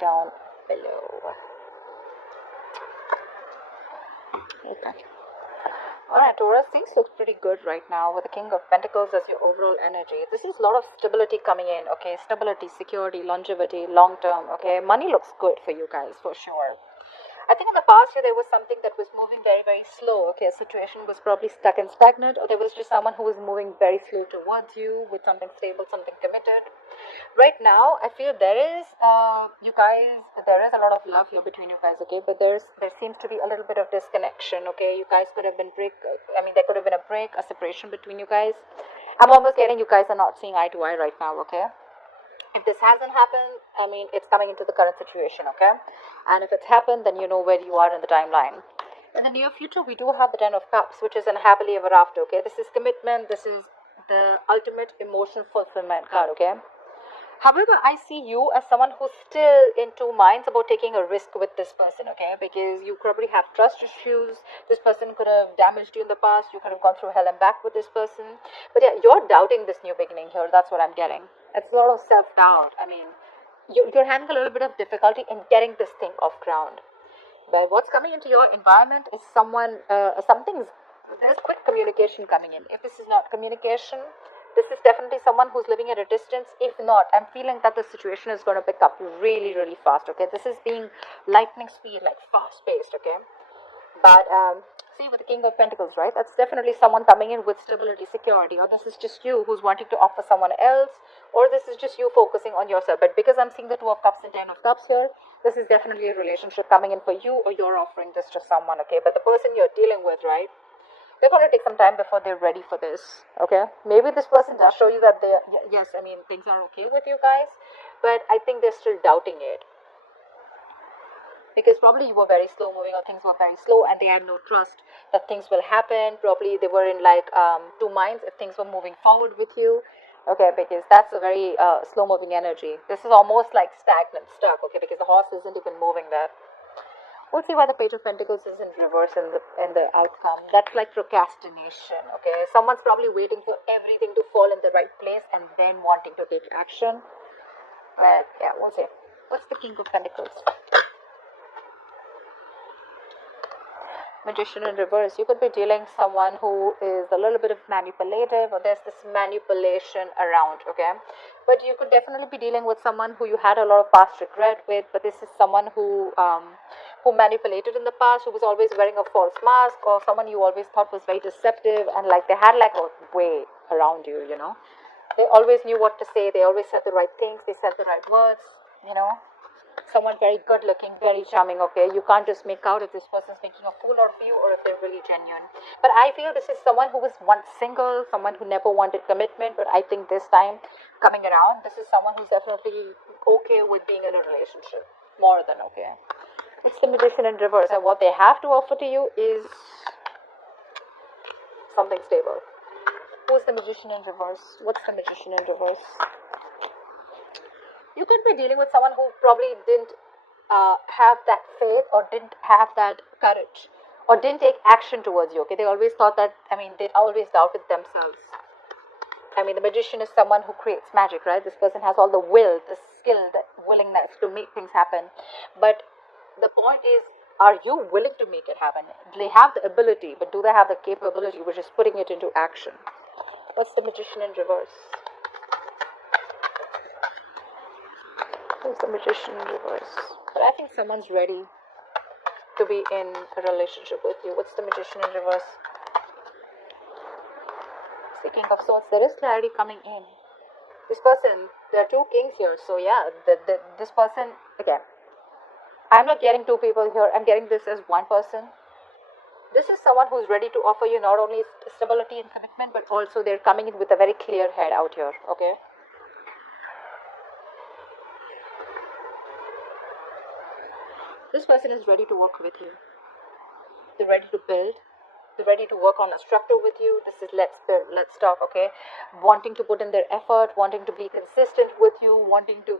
down below. Okay. Alright, Taurus, things look pretty good right now with the King of Pentacles as your overall energy. This is a lot of stability coming in, okay? Stability, security, longevity, long term, okay? Money looks good for you guys, for sure. I think in the past year there was something that was moving very, very slow. Okay, a situation was probably stuck and stagnant, or there was just someone who was moving very slow towards you with something stable, something committed. Right now, I feel there is, there is a lot of love here between you guys. Okay, but there seems to be a little bit of disconnection. Okay, you guys could have been there could have been a break, a separation between you guys. I'm almost getting you guys are not seeing eye to eye right now. Okay. If this hasn't happened, I mean, it's coming into the current situation, okay? And if it's happened, then you know where you are in the timeline. In the near future, we do have the Ten of Cups, which is an happily ever after, okay? This is commitment. This is the ultimate emotional fulfillment card, okay? However, I see you as someone who's still in two minds about taking a risk with this person, okay? Because you probably have trust issues. This person could have damaged you in the past. You could have gone through hell and back with this person. But yeah, you're doubting this new beginning here. That's what I'm getting. It's a lot of self-doubt. I mean, you're having a little bit of difficulty in getting this thing off ground. But what's coming into your environment is there's quick communication coming in. If this is not communication, this is definitely someone who's living at a distance. If not, I'm feeling that the situation is going to pick up really, really fast, okay? This is being lightning speed, like fast-paced, okay? But, see, with the King of Pentacles, right? That's definitely someone coming in with stability, security, or this is just you who's wanting to offer someone else, or this is just you focusing on yourself. But because I'm seeing the Two of Cups and Ten of Cups here, this is definitely a relationship coming in for you, or you're offering this to someone, okay? But the person you're dealing with, right? They're going to take some time before they're ready for this, okay? Maybe this person does show you that yes, I mean, things are okay with you guys, but I think they're still doubting it. Because probably you were very slow moving, or things were very slow, and they had no trust that things will happen. Probably they were in like two minds if things were moving forward with you, okay? Because that's a very slow moving energy. This is almost like stagnant, stuck, okay? Because the horse isn't even moving there. We'll see why the Page of Pentacles is in reverse in the outcome. That's like procrastination, okay? Someone's probably waiting for everything to fall in the right place and then wanting to take action. But yeah, we'll see. What's the King of Pentacles? Magician in reverse. You could be dealing someone who is a little bit of manipulative, or there's this manipulation around, okay? But you could definitely be dealing with someone who you had a lot of past regret with, but this is someone who manipulated in the past, who was always wearing a false mask, or someone you always thought was very deceptive, and like they had like a way around you, you know? They always knew what to say, they always said the right things, they said the right words, you know? Someone very good looking, very charming, okay? You can't just make out if this person's making a fool out of you or if they're really genuine. But I feel this is someone who was once single, someone who never wanted commitment, but I think this time coming around, this is someone who's definitely okay with being in a relationship. More than okay. It's the Magician in reverse, and what they have to offer to you is something stable. Who's the Magician in reverse? What's the Magician in reverse? You could be dealing with someone who probably didn't have that faith, or didn't have that courage, or didn't take action towards you, okay? They always thought that, they always doubted themselves. The Magician is someone who creates magic, right? This person has all the will, the skill, the willingness to make things happen. But the point is, are you willing to make it happen? They have the ability, but do they have the capability, which is putting it into action? What's the Magician in reverse? Who's the Magician in reverse? But I think someone's ready to be in a relationship with you. What's the Magician in reverse? It's the King of Swords. There is clarity coming in. This person, there are two kings here. So yeah, this person, again, I'm not getting two people here. I'm getting this as one person. This is someone who's ready to offer you not only stability and commitment, but also they're coming in with a very clear head out here, okay? This person is ready to work with you. They're ready to build. They're ready to work on a structure with you. This is let's build, let's talk, okay? Wanting to put in their effort, wanting to be consistent with you,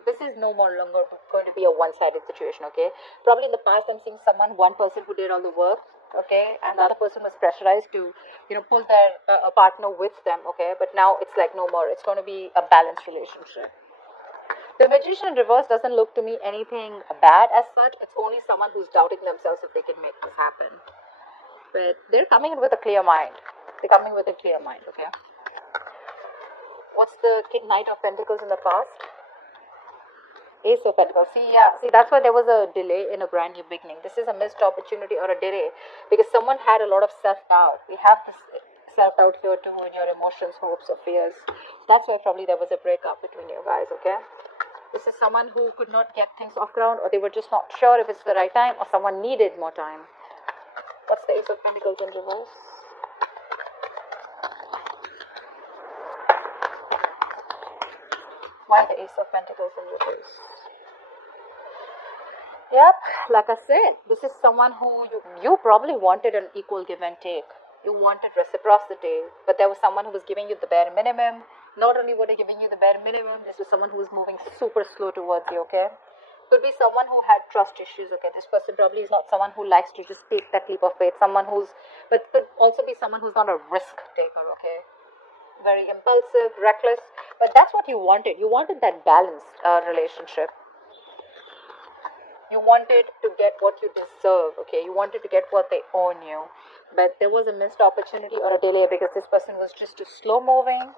this is no more longer going to be a one-sided situation, okay? Probably in the past, I'm seeing one person who did all the work, okay? And the other person was pressurized to, pull their a partner with them, okay? But now it's like no more. It's going to be a balanced relationship. The Magician in reverse doesn't look to me anything bad as such. It's only someone who's doubting themselves if they can make this happen. But they're coming in with a clear mind. They're coming with a clear mind, okay? What's the Knight of Pentacles in the past? Ace of Pentacles. See, that's why there was a delay in a brand new beginning. This is a missed opportunity or a delay because someone had a lot of self-doubt. We have this self-doubt here too in your emotions, hopes, or fears. That's why probably there was a breakup between you guys, okay? This is someone who could not get things off ground, or they were just not sure if it's the right time, or someone needed more time. What's the Ace of Pentacles in reverse? Why the Ace of Pentacles in reverse? Yep, like I said, this is someone who you probably wanted an equal give and take. You wanted reciprocity, but there was someone who was giving you the bare minimum. Not only were they giving you the bare minimum, this was someone who was moving super slow towards you, okay? Could be someone who had trust issues, okay? This person probably is not someone who likes to just take that leap of faith. But could also be someone who's not a risk taker, okay? Very impulsive, reckless, but that's what you wanted. You wanted that balanced relationship. You wanted to get what you deserve, okay? You wanted to get what they own you, but there was a missed opportunity or a delay because this person was just too slow moving,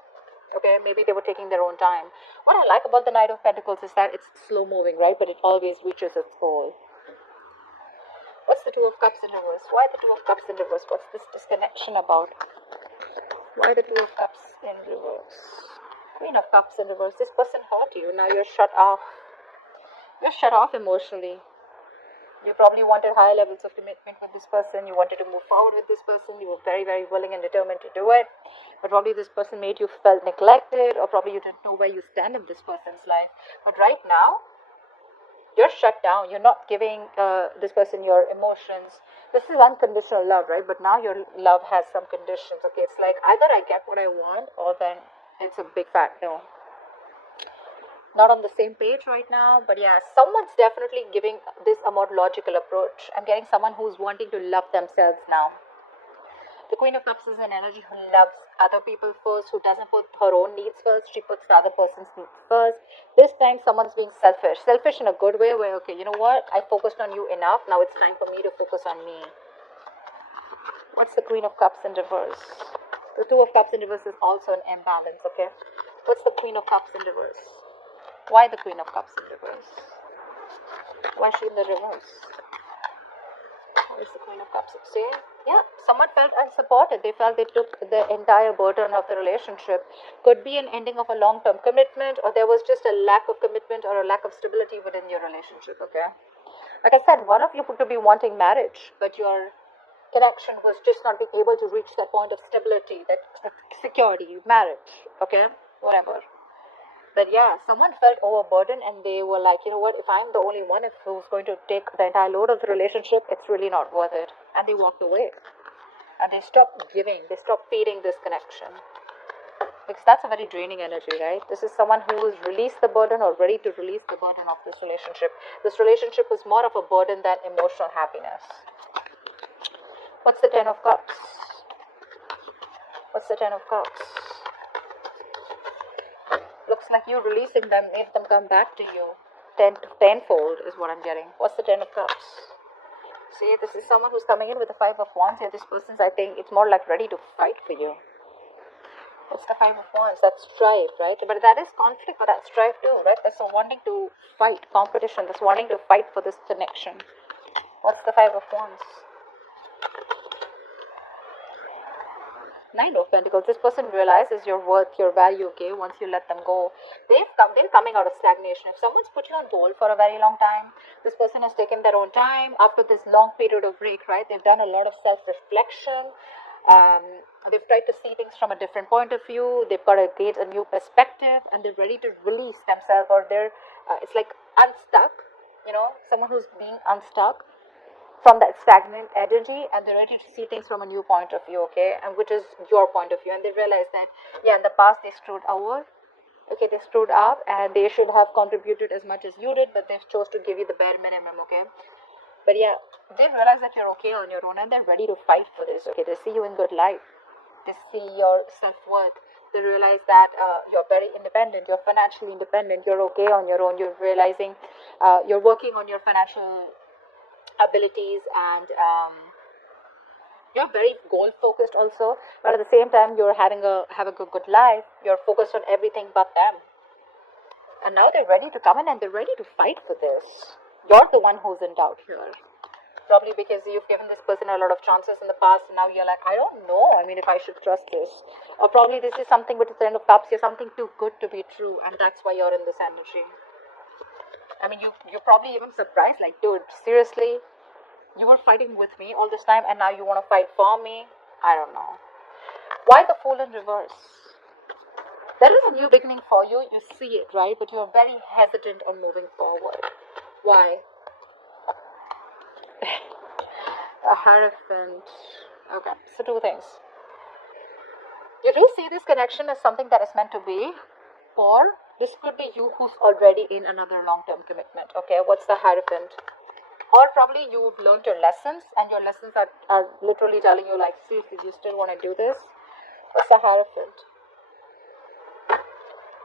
okay? Maybe they were taking their own time. What I like about the Knight of Pentacles is that it's slow moving, right? But it always reaches its goal. What's the Two of Cups in reverse? Why the Two of Cups in reverse? What's this disconnection about? Why the Two of Cups in reverse? Queen of Cups in reverse. This person hurt you. Now you're shut off. You're shut off emotionally. You probably wanted higher levels of commitment with this person. You wanted to move forward with this person. You were very, very willing and determined to do it. But probably this person made you feel neglected, or probably you didn't know where you stand in this person's life. But right now, you're shut down. You're not giving this person your emotions. This is unconditional love, right? But now your love has some conditions, okay? It's like either I get what I want, or then it's a big fat no. Not on the same page right now, but yeah, someone's definitely giving this a more logical approach. I'm getting someone who's wanting to love themselves now. The Queen of Cups is an energy who loves other people first, who doesn't put her own needs first. She puts the other person's needs first. This time someone's being selfish. Selfish in a good way where, okay, you know what? I focused on you enough. Now it's time for me to focus on me. What's the Queen of Cups in reverse? The Two of Cups in reverse is also an imbalance, okay? What's the Queen of Cups in reverse? Why the Queen of Cups in reverse? Why is she in the reverse? Why is the Queen of Cups? See? Yeah, someone felt unsupported. They felt they took the entire burden of the relationship. Could be an ending of a long-term commitment, or there was just a lack of commitment or a lack of stability within your relationship, okay? Like I said, one of you could be wanting marriage, but your connection was just not being able to reach that point of stability, that security, marriage, okay? Whatever. But yeah, someone felt overburdened and they were like, you know what, if I'm the only one who's going to take the entire load of the relationship, it's really not worth it. And they walked away. And they stopped giving, they stopped feeding this connection. Because that's a very draining energy, right? This is someone who has released the burden or ready to release the burden of this relationship. This relationship was more of a burden than emotional happiness. What's the Ten of Cups? What's the Ten of Cups? Looks like you releasing them made them come back to you. Tenfold is what I'm getting. What's the Ten of Cups? See, this is someone who's coming in with the Five of Wands. Here, this person's, I think, it's more like ready to fight for you. What's the Five of Wands? That's strife, right? But that is conflict, but that's strife too, right? That's a wanting to fight, competition. That's wanting to fight for this connection. What's the Five of Wands? Nine of Pentacles. This person realizes your worth, your value, okay, once you let them go. They're coming out of stagnation. If someone's put you on hold for a very long time, this person has taken their own time after this long period of break, right? They've done a lot of self-reflection. They've tried to see things from a different point of view. They've got to gain a new perspective, and they're ready to release themselves, or they're, it's like unstuck, you know, someone who's being unstuck from that stagnant energy, and they're ready to see things from a new point of view, okay, and which is your point of view. And they realize that, yeah, in the past they screwed over, okay, they screwed up, and they should have contributed as much as you did, but they chose to give you the bare minimum, okay. But yeah, they realize that you're okay on your own, and they're ready to fight for this, okay. They see you in good light. They see your self-worth. They realize that you're very independent, you're financially independent, you're okay on your own. You're realizing you're working on your financial abilities, and you're very goal focused also. But at the same time, you're having a good life. You're focused on everything but them. And now they're ready to come in and they're ready to fight for this. You're the one who's in doubt here. Probably because you've given this person a lot of chances in the past, and now you're like, I don't know, I mean, if I should trust this. Or probably this is something with the Ten of Cups, you're something too good to be true, and that's why you're in this energy. I mean, you're probably even surprised, like, dude, seriously? You were fighting with me all this time, and now you want to fight for me? I don't know. Why the Fool in reverse? There is a new beginning for you, you see it, right? But you're very hesitant on moving forward. Why? A Hierophant. Okay, so two things. You do see this connection as something that is meant to be, or this could be you who's already in another long-term commitment. Okay, what's the Hierophant? Or probably you've learned your lessons, and your lessons are literally telling you, like, seriously, you still want to do this? What's the Hierophant?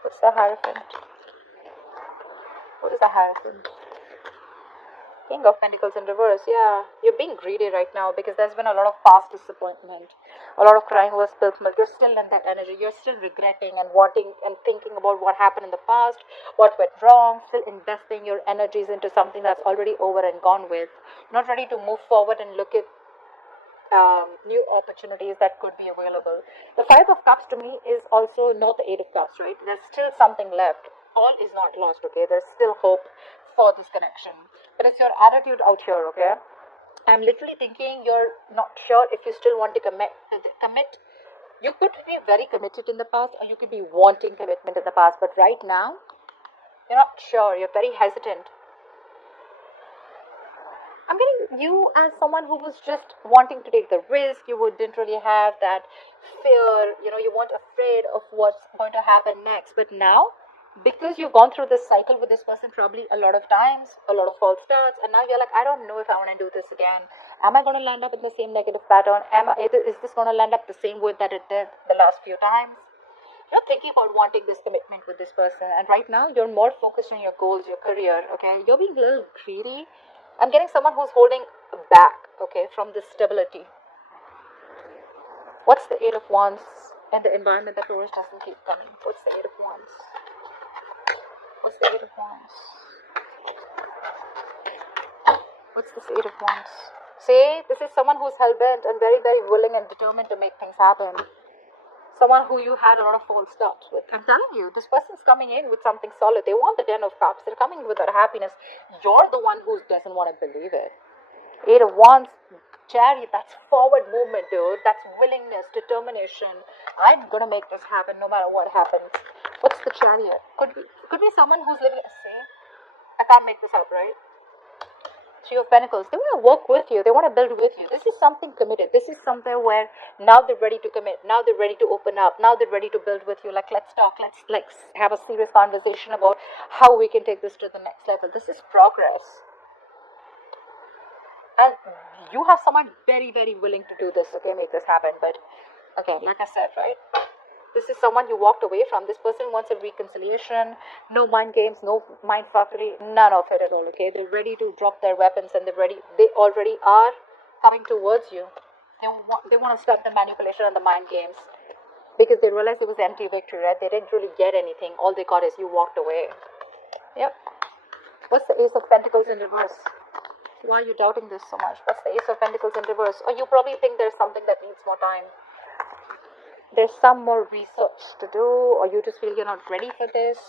What's the Hierophant? What is the Hierophant? King of Pentacles in reverse. Yeah, you're being greedy right now because there's been a lot of past disappointment, a lot of crying over spilt milk. You're still in that energy. You're still regretting and wanting and thinking about what happened in the past, what went wrong, still investing your energies into something that's already over and gone with. Not ready to move forward and look at new opportunities that could be available. The Five of Cups to me is also not the Eight of Cups, right? There's still something left. All is not lost, okay? There's still hope for this connection. But it's your attitude out here, okay? I'm literally thinking you're not sure if you still want to commit. You could be very committed in the past, or you could be wanting commitment in the past. But right now, you're not sure. You're very hesitant. I'm getting you as someone who was just wanting to take the risk. You didn't really have that fear. You weren't afraid of what's going to happen next. But now, because you've gone through this cycle with this person probably a lot of times, a lot of false starts, and now you're like, I don't know if I want to do this again. Am I going to land up in the same negative pattern? Is this going to land up the same way that it did the last few times? You're thinking about wanting this commitment with this person, and right now you're more focused on your goals, your career, okay? You're being a little greedy. I'm getting someone who's holding back, okay, from this stability. What's the Eight of Wands in the environment that Taurus doesn't keep coming? What's the Eight of Wands? What's the Eight of Wands? What's this Eight of Wands? See, this is someone who's hell-bent and very, very willing and determined to make things happen. Someone who you had a lot of false starts with. I'm telling you, this person's coming in with something solid. They want the Ten of Cups. They're coming in with their happiness. You're the one who doesn't want to believe it. Eight of Wands, Chariot, that's forward movement, dude. That's willingness, determination. I'm gonna make this happen no matter what happens. What's the Chariot? Could be someone who's living. See, I can't make this up, right? Three of Pentacles. They want to work with you. They want to build with you. This is something committed. This is something where now they're ready to commit. Now they're ready to open up. Now they're ready to build with you. Like, let's talk. Let's have a serious conversation about how we can take this to the next level. This is progress. And you have someone very, very willing to do this, okay, make this happen. But, okay, like I said, right, this is someone you walked away from. This person wants a reconciliation, no mind games, no mind fuckery, none of it at all, okay? They're ready to drop their weapons, and they already are coming towards you. They want to stop the manipulation and the mind games because they realized it was empty victory, right? They didn't really get anything. All they got is you walked away. Yep. What's the Ace of Pentacles in reverse? Why are you doubting this so much? What's the Ace of Pentacles in reverse? Or you probably think there's something that needs more time. There's some more research to do, or you just feel you're not ready for this.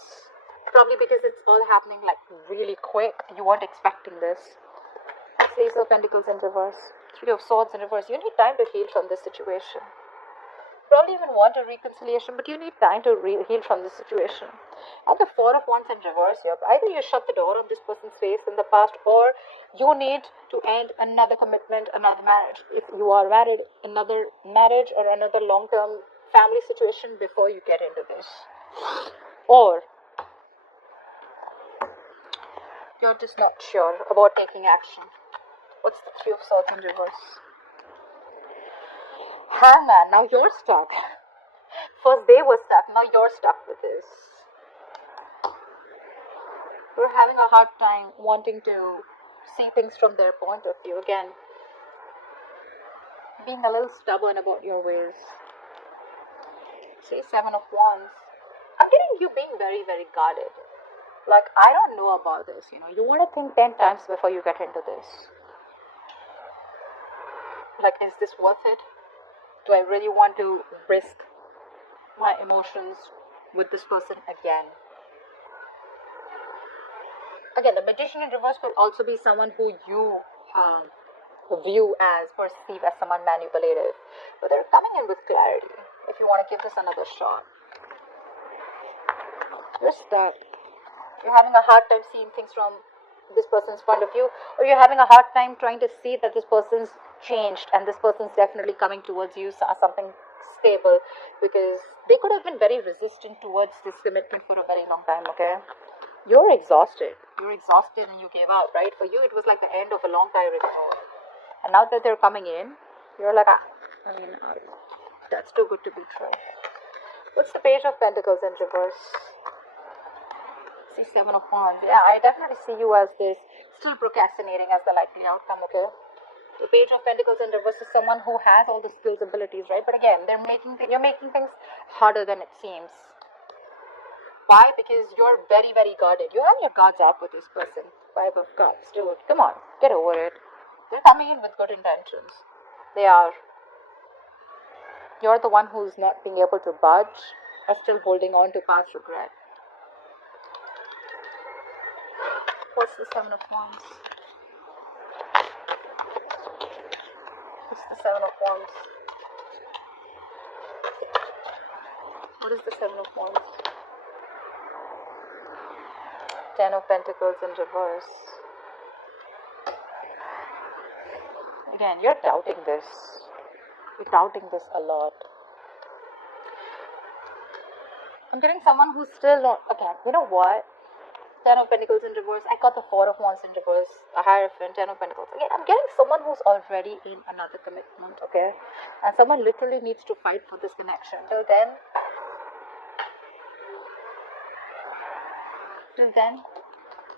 Probably because it's all happening like really quick. You weren't expecting this. Ace of Pentacles in reverse. Three of Swords in reverse. You need time to heal from this situation. Probably even want a reconciliation, but you need time to heal from this situation. And the Four of Wands in reverse here. Either you shut the door on this person's face in the past, or you need to end another commitment, another marriage. If you are married, another marriage or another long-term family situation before you get into this. Or you're just not sure about taking action. What's the Three of Swords in reverse? Hangman, now you're stuck. First they were stuck, now you're stuck with this. You're having a hard time wanting to see things from their point of view. Again, being a little stubborn about your ways. See, 7 of Wands. I'm getting you being very, very guarded. Like, I don't know about this, you know. You want to think 10 times before you get into this. Like, is this worth it? Do I really want to risk my emotions with this person again? Again, the Magician in reverse could also be someone who you view as, perceive as someone manipulative. But they're coming in with clarity. If you want to give this another shot. You're stuck. You're having a hard time seeing things from this person's point of view. Or you're having a hard time trying to see that this person's changed. And this person's definitely coming towards you as something stable. Because they could have been very resistant towards this commitment for a very long time, okay? You're exhausted. You're exhausted and you gave up, right? For you, it was like the end of a long tiring road. And now that they're coming in, you're like, that's too good to be true. What's the Page of Pentacles in reverse? See, 7 of Wands. Yeah, I definitely see you as this, still procrastinating as the likely outcome, okay? The Page of Pentacles in reverse is someone who has all the skills, abilities, right? But again, you're making things harder than it seems. Why? Because you're very, very guarded. You have your guards up with this person. 5 of Cups, dude. Come on, get over it. They're coming in with good intentions. They are. You're the one who's not being able to budge or still holding on to past regret. What's the 7 of Wands? What's the 7 of Wands? What is the 7 of Wands? 10 of Pentacles in reverse. Again, you're doubting this. You're doubting this a lot. I'm getting someone who's still not... Okay, you know what? 10 of Pentacles in reverse. I got the 4 of Wands in reverse. A Hierophant, 10 of Pentacles. Again, I'm getting someone who's already in another commitment, okay? And someone literally needs to fight for this connection. Till then,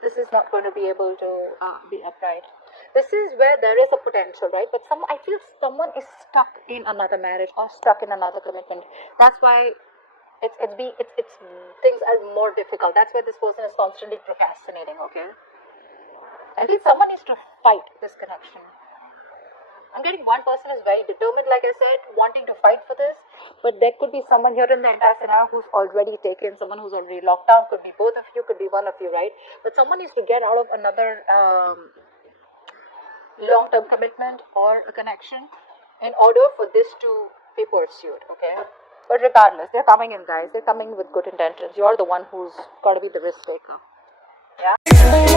this is not going to be able to be upright. This is where there is a potential, right? But I feel someone is stuck in another marriage or stuck in another commitment. That's why it's things are more difficult. That's why this person is constantly procrastinating, okay? I think someone needs to fight this connection. I'm getting one person is very determined, like I said, wanting to fight for this. But there could be someone here in the entire scenario who's already taken, someone who's already locked down. Could be both of you, could be one of you, right? But someone needs to get out of another long-term commitment or a connection in order for this to be pursued, okay? But regardless, they're coming in, guys. They're coming with good intentions. You're the one who's got to be the risk taker. Yeah?